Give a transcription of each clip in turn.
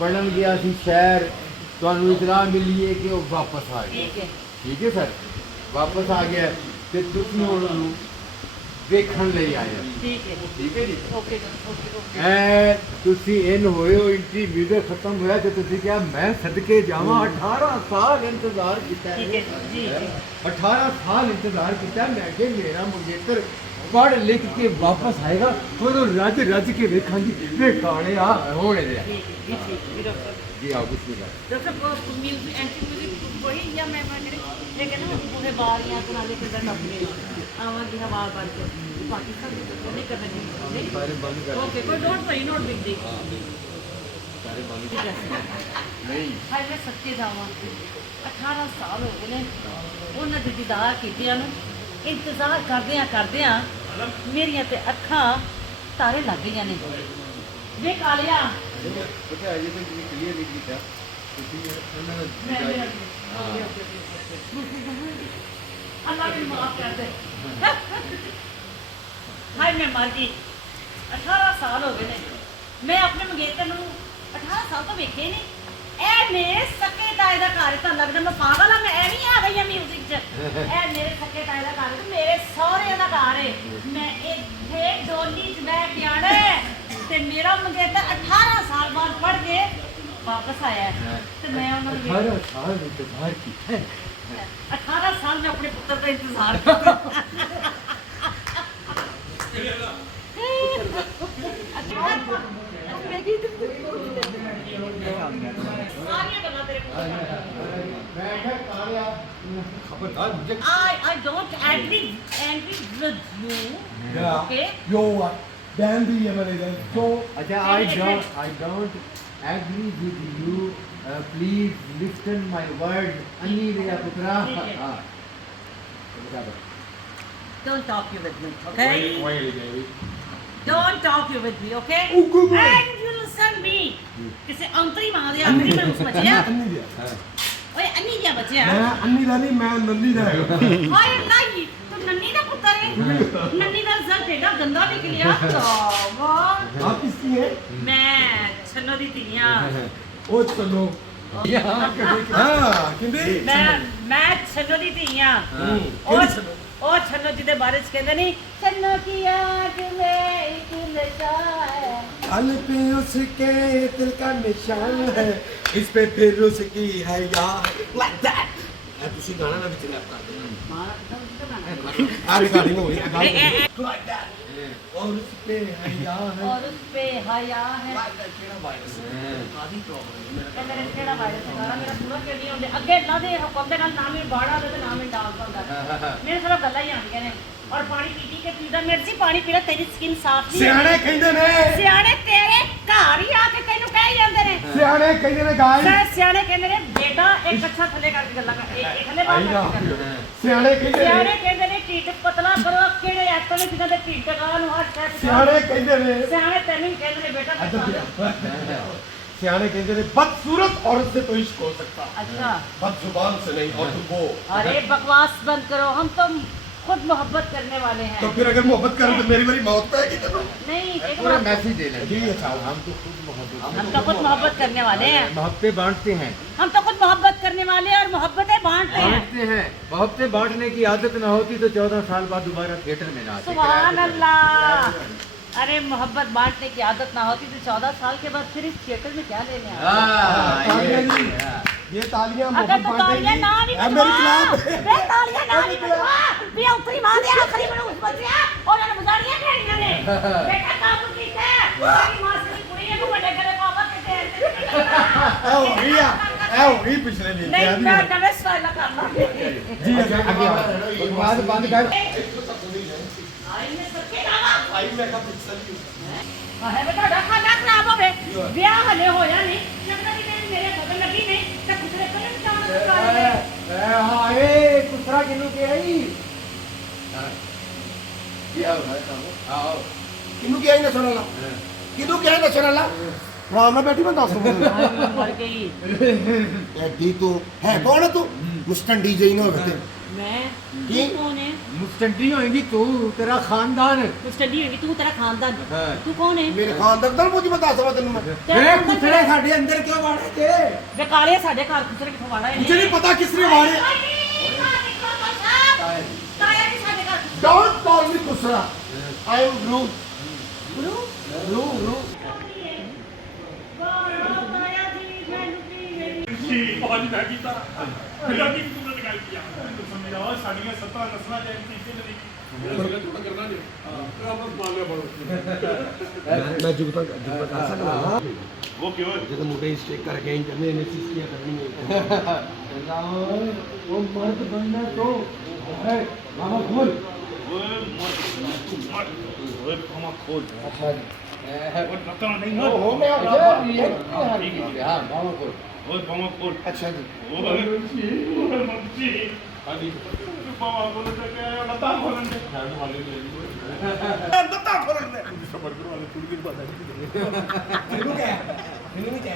पढ़न गया सी शहर ਤੁਹਾਨੂੰ ਇਤਲਾਹ ਮਿਲੀ ਹੈ ਕਿ ਉਹ ਵਾਪਸ ਆ ਗਿਆ ਠੀਕ ਹੈ ਸਰ ਵਾਪਸ ਆ ਗਿਆ ਤੇ ਤੁਸੀਂ ਉਹਨੂੰ ਵੇਖਣ ਲਈ ਆਏ ਹੋ ਠੀਕ ਹੈ ਜੀ ਓਕੇ ਐ ਤੁਸੀਂ ਇਨ ਹੋਏ ਹੋ ਇੰਟਰਵਿਊ ਦੇ ਖਤਮ ਹੋਇਆ ਤੇ ਤੁਸੀਂ ਕਿਹਾ ਮੈਂ ਸਦਕੇ ਜਾਵਾਂ 18 ਸਾਲ ਇੰਤਜ਼ਾਰ ਕੀਤਾ ਹੈ ਜੀ 18 ਸਾਲ ਇੰਤਜ਼ਾਰ ਕੀਤਾ ਮੈਂ ਕਿ ਮੇਰਾ ਮੰਗੇਤਰ पढ़ लिख के वापस आएगा तो रज रज के वेखांगी वे गाने आ होने दे जी आओ बिस्मिल्लाह डॉक्टर म्यूजिक एंटी म्यूजिक वही या मैं ये कहना मैं पूरे बारियां सुना ले के दर अपने आवाज हवा बार के पाकिस्तान नहीं करना चाहिए सारे बंद कर ओके कोई don't worry not big day सारे बंद नहीं हाय मैं सच्चे जावा 18 साल हो गए ने ਉਹਨਾਂ ਦੇ ਦੀਦਾਰ ਕੀਤਿਆਂ ਨੂੰ इंतजार करदियां मेरिया ते अखा तारे लग गई ने वे कालिया पता है ये तो क्लियर नहीं किया अल्लाह मेरी माफ कर दे हाय मैं मर गई 18 साल हो गए ने मैं अपने मंगेतर नूं 18 साल तो वेखे नहीं ਇਹ ਮੇਰੇ ਸਕੇ ਤਾਏ ਦਾ ਘਰ ਤਾਂ ਲੱਗਦਾ ਮੈਂ ਪਾਗਲ ਆ ਮੈਂ ਐਵੇਂ ਆ ਗਈ ਆ ਮਿਊਜ਼ਿਕ 'ਚ ਇਹ ਮੇਰੇ ਸਕੇ ਤਾਏ ਦਾ ਘਰ ਤੇ ਮੇਰੇ ਸਹੁਰੇ ਦਾ ਘਰ ਹੈ ਮੈਂ ਇੱਥੇ ਡੋਲੀ 'ਚ ਬਹਿ ਕੇ ਆਣਾ ਤੇ ਮੇਰਾ ਮੰਗੇਤਰ 18 ਸਾਲ ਬਾਅਦ ਪੜ੍ਹ ਕੇ ਵਾਪਸ ਆਇਆ ਤੇ ਮੈਂ ਉਹਨਾਂ ਨੂੰ 18 ਸਾਲ ਇੰਤਜ਼ਾਰ ਕੀਤਾ 18 ਸਾਲ ਮੈਂ ਆਪਣੇ ਪੁੱਤਰ ਦਾ ਇੰਤਜ਼ਾਰ ਕੀਤਾ I don't agree with you. Yeah. Okay. Yo, dandy है मेरे इधर. So अच्छा I don't agree with you please listen my word अन्नी मेरा पुत्रा हाँ Don't talk you with me, okay? Don't talk you with me, okay? And you listen me. किसे अंतरी मार दिया अंतरी में उस बच्चे अन्नी दिया. ओए अन्नी दिया बच्चे मैं अन्नी दा नहीं मैं नंदी दा है. हाय नहीं तू नन्नी का पुत्र है नन्नी का रिजल्ट एडा गंदा निकलिया वाह आप किसकी है? मैं छन्नो दी तियां ओ चलो. हाँ किंदे? मैं छन्नो दी तियां और छन्नो जी दे बारे च कहंदे नहीं छन्नो की आंख में एक नशा है अल पे उसके दिल का निशान है इस पे फिर उसकी है यार like that. है तुसी गाना ना विच रैप कर दो. आ रिकॉर्डिंग हो रही है गाना like that. और उस पे हया है और उस पे हया है केड़ा वायरस है आधी प्रॉब्लम है मेरे केड़ा वायरस है मेरा पूरा क्यों नहीं होंदे अगे ना दे हुकम दे नाल नाम ही बाड़ा दे नाम ही डाल दिंदा मेरे सारा गल्ला ही आंदियां ने और पानी पी के पीदा मिर्ची पानी पीला तेरी स्किन साफ नहीं सियाणे कहंदे ने सियाणे तेरे घर ही आके तैनू कह जांदे ने सियाणे कहंदे ने गाइस सियाणे कहंदे ने बेटा एक अच्छा थले करके गल्ला कर एक थले बात कर सियाणे कहंदे ने ढिड पतला करो केड़े एक्टर ने जिन्हां दे ढिड का नु हट सियाणे कहंदे ने सियाणे तैनू कहंदे ने बेटा सियाणे कहते थे बदसूरत औरत से तो इश्क हो सकता. अच्छा बदजुबान से नहीं. और तुमको अरे बकवास बंद करो हम तो खुद मोहब्बत करने वाले हैं तो फिर अगर मोहब्बत करें तो मेरी मौत पे है कि नहीं एक पूरा बात मैसेज देना जी अच्छा हम तो खुद मोहब्बत हम तो खुद मोहब्बत करने वाले हैं मोहब्बतें बांटते हैं हम तो खुद मोहब्बत करने वाले हैं और मोहब्बतें बांटते हैं मोहब्बतें बांटने की आदत ना होती तो 14 साल बाद दोबारा थिएटर में ना आते. सुभान अल्लाह अरे मोहब्बत बांटने की आदत ना होती तो 14 साल के बाद फिर इस थिएटर में क्या लेने आते ये तालियां अगर तो तालियां ना भी मेरी क्लास बे तालियां ना भी बजवा बे उतरी मार दे आखिरी में उस बच्चे और उन्होंने बुझाड़ियां खेलने ने बेटा काबू कीते मेरी मां से कुड़ी है को बड़े करे पापा कहते हो गई पिछले दिन नहीं मैं नवे स्टाइल करना जी आगे बकवास बंद कर आई में सबके नाम आई में का पिक्सल है बेटा डखा ना खराब होवे ब्याह हले होया नहीं लगदा कि मेरे बदल लगी नहीं ते दूसरे करे जान हाय कुसरा किनु के आई किनु के आई ना सुनाला किनु के आई ना सुनाला ਆਰਾਮ ਨਾਲ ਬੈਠੀ ਮੈਂ ਦੱਸ ਦੂੰਗਾ ਮੈਂ ਮਰ ਗਈ ਐਡੀ ਤੂੰ ਹੈ ਕੌਣ ਹੈ ਤੂੰ ਮੁਸਟਨ ਡੀਜੇ ਨਾ ਹੋਵੇ ਤੇ ਮੈਂ ਕੀ? ਤੂੰ ਕੌਣ ਹੈ मुस्टंडी होएगी तू तेरा खानदान ਤੂੰ ਸਟੱਡੀ ਹੋਏਗੀ ਤੂੰ ਤੇਰਾ ਖਾਨਦਾਨ ਹਾਂ। ਤੂੰ ਕੌਣ ਹੈ ਮੇਰੇ ਖਾਨਦਾਨ ਦਾ ਪੁੱਛ ਮੈਂ ਦੱਸ ਦਵਾਂ ਤੈਨੂੰ ਮੈਂ ਤੇਰਾ ਖਾਨਦਾਨ ਕਿਹੜਾ ਹੈ? ਸਾਡੇ ਅੰਦਰ ਕਿਉਂ ਵਾੜੇ ਤੇ ਵੇ ਕਾਲੇ ਸਾਡੇ ਘਰ ਕੁਚਰੇ ਕਿੱਥੋਂ ਵਾੜਾ ਹੈ ਮੁਝੇ ਨਹੀਂ ਪਤਾ ਕਿਸ ਨੇ ਵਾੜੇ ਕਾਇਆ ਨਹੀਂ ਸਾਡੇ ਘਰ ਡੋਂਟ ਕਾਲ ਮੀ ਕੁਸਰਾ I am blue guru blue Kaya ji ਮੈਨੂੰ ਕੀ ਮੇਰੀ ਜੀ ਬਹੁਤ ਮੈਂ ਕੀਤਾ ਮੇਰਾ ਕੀ ਤੂੰ ਨੇ ਗੱਲ ਕੀਤਾ ਸਮਝਾਓ ਸਾਡੀਆਂ 17 ਨਸਲਾਂ ਦੇ ਤੀਜੇ ਨਦੀ ਮੈਂ ਜੁਗਤਾ ਕਰ ਸਕਦਾ ਹਾਂ ਉਹ ਕਿਉਂ ਜਦੋਂ ਮੁੰਡੇ ਸਟੇਕ ਕਰਕੇ ਆਈ ਜਾਂਦੇ ਨੇ ਸਿਸਕੀਆਂ ਕਰਨੀ ਹੈ ਉਹ ਮਰਦ ਬੰਦਾ ਤੋਂ ਹੈ ਮਾਮਾ ਖੋਲ ਓਏ ਮਾਮਾ ਖੋਲ ਅੱਛਾ ਜੀ ਉਹ ਨਕਾ ਨਹੀਂ ਉਹ ਮੈਂ ਹਾਂ ਮਾਮਾ ਖੋਲ ਓਏ ਮਾਮਾ ਖੋਲ ਅੱਛਾ ਜੀ ਉਹ ਮਰਜੀ ਹਾਂਜੀ ਬਾਬਾ ਬੋਲ ਤੇ ਕਿ ਲਤਾ ਖੋਲਣ ਦੇ ਲਤਾ ਖੋਲਣ ਦੇ ਸਬਰ ਕਰੋ ਵਾਲੇ ਥੋੜੀ ਦੇਰ ਬਾਅਦ ਮੈਨੂੰ ਨਹੀਂ ਕਿਹਾ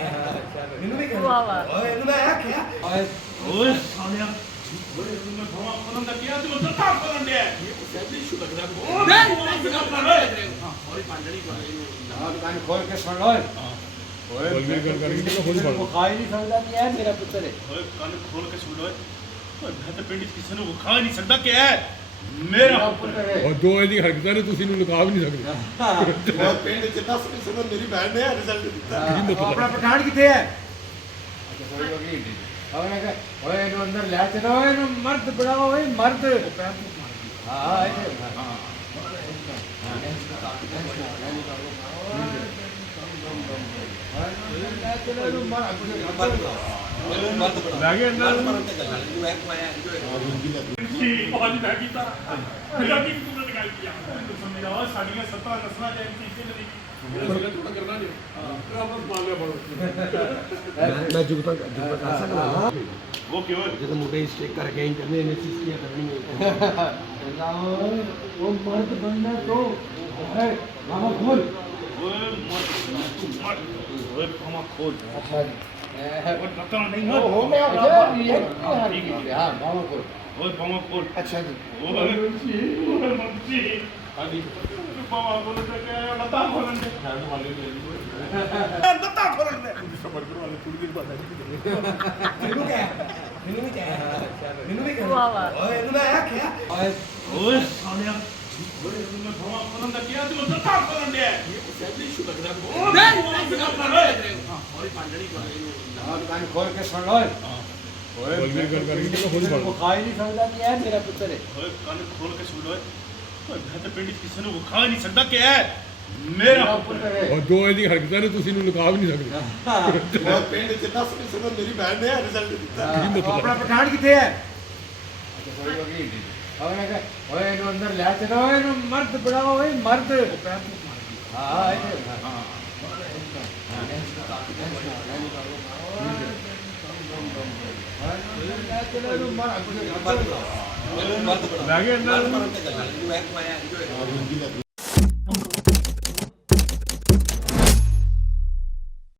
ਮੈਨੂੰ ਵੀ ਕਿਹਾ ਵਾਹ ਵਾਹ ਓਏ ਇਹਨੂੰ ਮੈਂ ਆਖਿਆ ਓਏ ਸਾਲਿਆ ਓਏ ਮੈਂ ਬਾਬਾ ਖੋਲਣ ਦਾ ਕਿਹਾ ਤੂੰ ਲਤਾ ਖੋਲਣ ਦੇ ਉਹ ਨਹੀਂ दुकान खोल के सुन लो खा ही नहीं सकता कि है मेरा पुत्र है ਓਏ ਕੰਨ ਖੋਲ ਕੇ ਸੁਣ ਓਏ ਓਏ ਮੈਂ ਤਾਂ ਪਿੰਡ 'ਚ ਕਿਸੇ ਨੂੰ ਵਿਖਾ ਨਹੀਂ ਸਕਦਾ ਕਿ ਹੈ ਮੇਰਾ पुत्र है ਔਰ ਜੋ ਇਹਦੀ ਹਰਕਤਾਂ ਨੇ ਤੁਸੀਂ ਇਹਨੂੰ ਲੁਕਾ ਵੀ ਨਹੀਂ ਸਕਦੇ ਮੈਂ ਪਿੰਡ ਚ 10 ਵੀ ਸਮਾਂ ਮੇਰੀ ਭੈਣ ਨੇ ਰਿਜ਼ਲਟ ਦਿੱਤਾ अपना पठान किथे है अच्छा सही होगी अब ओए नो अंदर ले चलो ओए नो मर्द बढ़ाओ ओए मर्द हां हां ਲੈ ਗਏ ਅੰਦਰ ਜੀ ਬਹੁਤ ਮੈਂ ਕੀਤਾ ਮੇਰਾ ਕੀ ਤੂੰ ਨੇ ਗੱਲ ਕੀਤਾ ਸਮਝਾਓ ਸਾਡੀਆਂ 17 ਨਸਲਾਂ ਦੇ ਤੀਜੇ ਨਦੀ ਮੈਂ ਜੁਗਤਾ ਕਰ ਸਕਦਾ ਹਾਂ ਉਹ ਕਿਉਂ ਜਦੋਂ ਮੁੰਡੇ ਸਟੇਕ ਕਰਕੇ ਆਈ ਜਾਂਦੇ ਨੇ ਸਿਸਕੀਆਂ ਕਰਨੀ ਹੈ ਉਹ ਮਰਦ ਬੰਦਾ ਤੋਂ ਹੈ ਮਾਮਾ ਖੋਲ ਓਏ ਮਾਮਾ ਖੋਲ ਅੱਛਾ ਜੀ ਉਹ ਨਕਾ ਨਹੀਂ ਉਹ ਮੈਂ ਹਾਂ ਮਾਮਾ ਖੋਲ ਓਏ ਮਾਮਾ ਖੋਲ ਅੱਛਾ ਜੀ ਉਹ ਮਰਜੀ ਹਾਂਜੀ ਬਾਬਾ ਬੋਲ ਤੇ ਕਿ ਲਤਾ ਖੋਲਣ ਦੇ ਲਤਾ ਖੋਲਣ ਦੇ ਸਬਰ ਕਰੋ ਵਾਲੇ ਥੋੜੀ ਦੇਰ ਬਾਅਦ ਮੈਨੂੰ ਵੀ ਕਿਹਾ ਵਾਹ ਵਾਹ ਓਏ ਇਹਨੂੰ ਮੈਂ ਆਖਿਆ ਓਏ ਸਾਲਿਆ ਓਏ ਮੈਂ ਬਾਬਾ ਖੋਲਣ ਦਾ ਕਿਹਾ ਤੂੰ ਲਤਾ ਖੋਲਣ ਦੇ ਉਹ ਨਹੀਂ दुकान खोल के सुन लो ਬਲਵੀਰ ਗੱਲ ਕਰਕੇ ਕਿਹਨੂੰ ਖੋਲ ਫੜ खा ही नहीं सकता कि है मेरा पुत्र है ਓਏ ਕੰਨ ਖੋਲ ਕੇ ਸੁਣ ਓਏ ਓਏ ਮੈਂ ਤਾਂ ਪਿੰਡ 'ਚ ਕਿਸੇ ਨੂੰ ਵਿਖਾ ਨਹੀਂ ਸਕਦਾ ਕਿ ਹੈ ਮੇਰਾ पुत्र है ਔਰ ਜੋ ਇਹਦੀ ਹਰਕਤਾਂ ਨੇ ਤੁਸੀਂ ਇਹਨੂੰ ਲੁਕਾ ਵੀ ਨਹੀਂ ਸਕਦੇ ਮੈਂ ਪਿੰਡ ਚ 10 ਵੀ ਸਮਾਂ ਮੇਰੀ ਭੈਣ ਨੇ ਰਿਜ਼ਲਟ ਦਿੱਤਾ अपना पठान किथे है अच्छा सही होगी अब ओए नो अंदर ले चलो ओए नो मर्द बढ़ाओ ओए मर्द हां हां ਲੈ ਗਏ ਅੰਦਰ ਮੈਂ